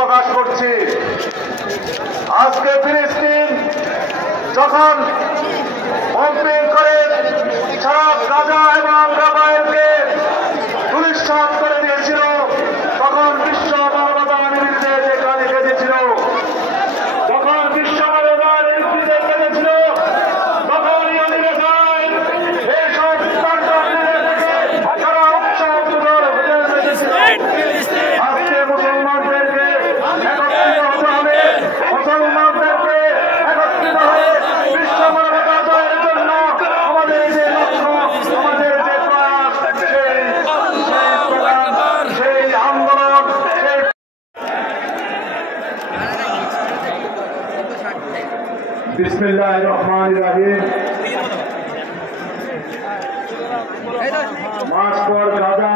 প্রকাশ করছি। আজকে ফিলিস্তিন যখন বম্পিং করে সারা গাজা এবং রাফায়েলকে ধূলিসাৎ করে দিয়েছিল, তখন বিশ্ব মানবতা নির্বিঘ্নে যে গালি কেঁদেছিল, তখন বিশ্ব মানবতা নির্বিঘ্নে কেঁদেছিল, তখন এইসব সারা উৎসব মুখর হয়ে গেছিল। আজকে মুসলমানদেরকে একত্রিত হতে হবে, মুসলমানদেরকে একত্রিত হয়ে বিশ্ব মানবতা জয়ের জন্য আমাদের যে লক্ষ্য, আমাদের যে প্রয়াস, সেই আন্দোলন, বিসমিল্লাহির রহমানির রহিম। মার্চ ফর গাজা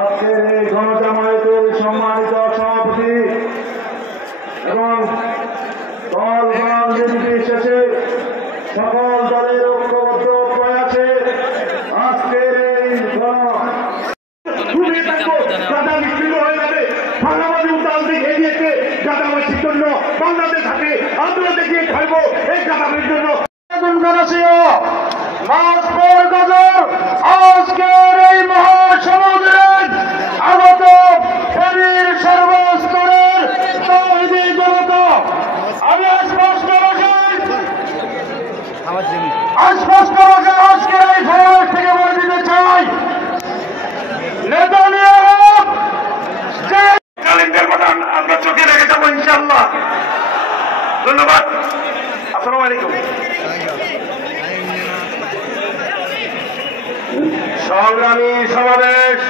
আজকের এই গণজামায়াতের সম্মানিত সভাপতি এবং দল নির্বিশেষে সকল দলের ঐক্যবদ্ধ প্রয়াসে আজকের এই বাংলাদেশ থাকে আন্দোলন দেখিয়ে খাইব এই গাদামের জন্য আজকের এই মহাসমাবেশন আগত ফেনীর সর্বস্তরের তৌহিদি জনতা, আমি স্পষ্ট ভাষায় আজকের এই সমাবেশ থেকে বলে দিতে চাই, নেতানিয়াহু যে কালিমদের কথা আমরা চোখে রেখে যাবো ইনশাআল্লাহ। ধন্যবাদ। আসসালামু আলাইকুম। সংগ্রামী সমাবেশ,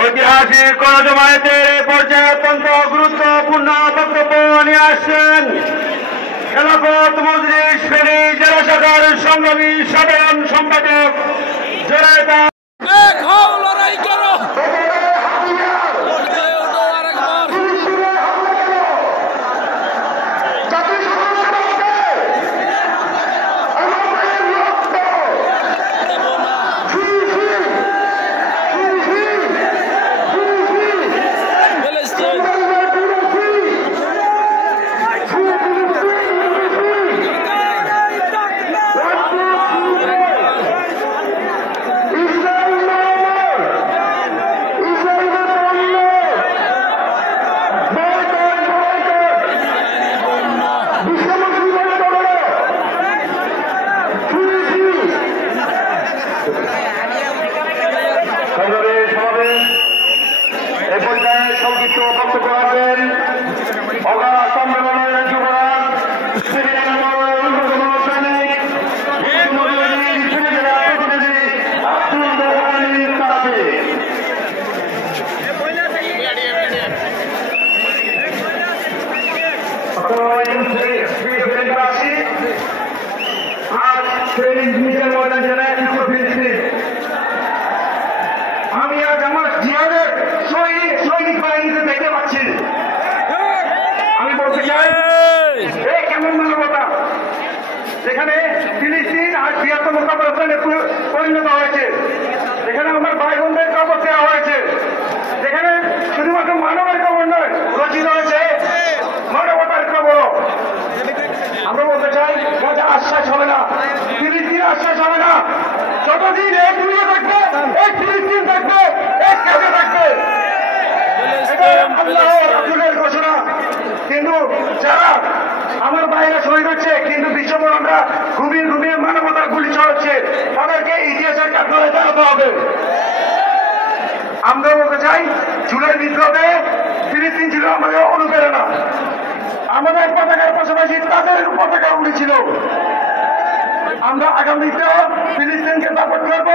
ঐতিহাসিক গণজামায়াতের এই পর্যায়ে অত্যন্ত গুরুত্বপূর্ণ বক্তব্য নিয়ে আসছেন খেলাফত মজলিস ফেনী জেলা শাখার সংগ্রামী সাধারণ সম্পাদক জনাব এই পর্যায়ে সংক্ষিপ্ত বক্তব্য রাখবেন অগা সম্মেলনের যুবরাজ আমি আজ আমার জিয়াদের সৈনিক বাহিনীতে দেখতে পাচ্ছি। আমি বলতে চাই এই কেমন মানবতা, যেখানে ফিলিস্তিন আজ বৃহত্তম কবরস্থানে পরিণত হয়েছে, যেখানে আমার ভাই বোনদের কবর দেওয়া হয়েছে, যেখানে শুধুমাত্র মানবের কবর নয়, রচিত হয়েছে মানবতার কবর। আমরা বলতে চাই গাজা আশ্বাস হবে না, ফিলিস্তিন আশ্বাস হবে না, যতদিন এক এই ফিলিস্তিন থাকবে, এই কাজে থাকবে, এটা আল্লাহ রাসূলের ঘোষণা। কিন্তু যারা আমার বাইরে শহীদ হচ্ছে, কিন্তু বিশ্বভর আমরা ঘুমিয়ে ঘুমিয়ে মানবতার গুলি চালাচ্ছে, তাদেরকে ইতিহাসের কাঠগড়ায় দাঁড়াতে হবে। আমরা বলতে চাই, জুলাই বিপ্লবে ফিলিস্তিন ছিল আমাদের অনুপ্রেরণা। আমাদের পতাকার পাশাপাশি তাদের পতাকা উড়েছিল। আমরা আগামীতেও ফিলিস্তিনকে সাপোর্ট করবো।